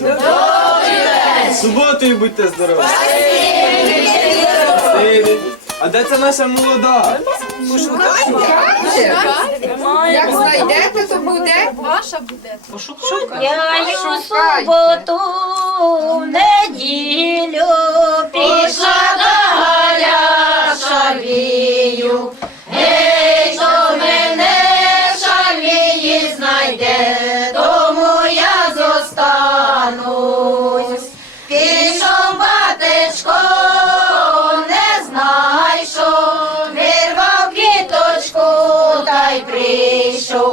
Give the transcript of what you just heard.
вечір. Суботою будьте здорові. Спасибі. А де це наша молода? Як знайдете, то буде. Ваша буде. Я й у суботу, в неділю пішла до Галя шавію. Гей, до мене шавії знайде, тому я зостанусь. Пішов батечко, не знайшов, вирвав квіточку та й прийшов.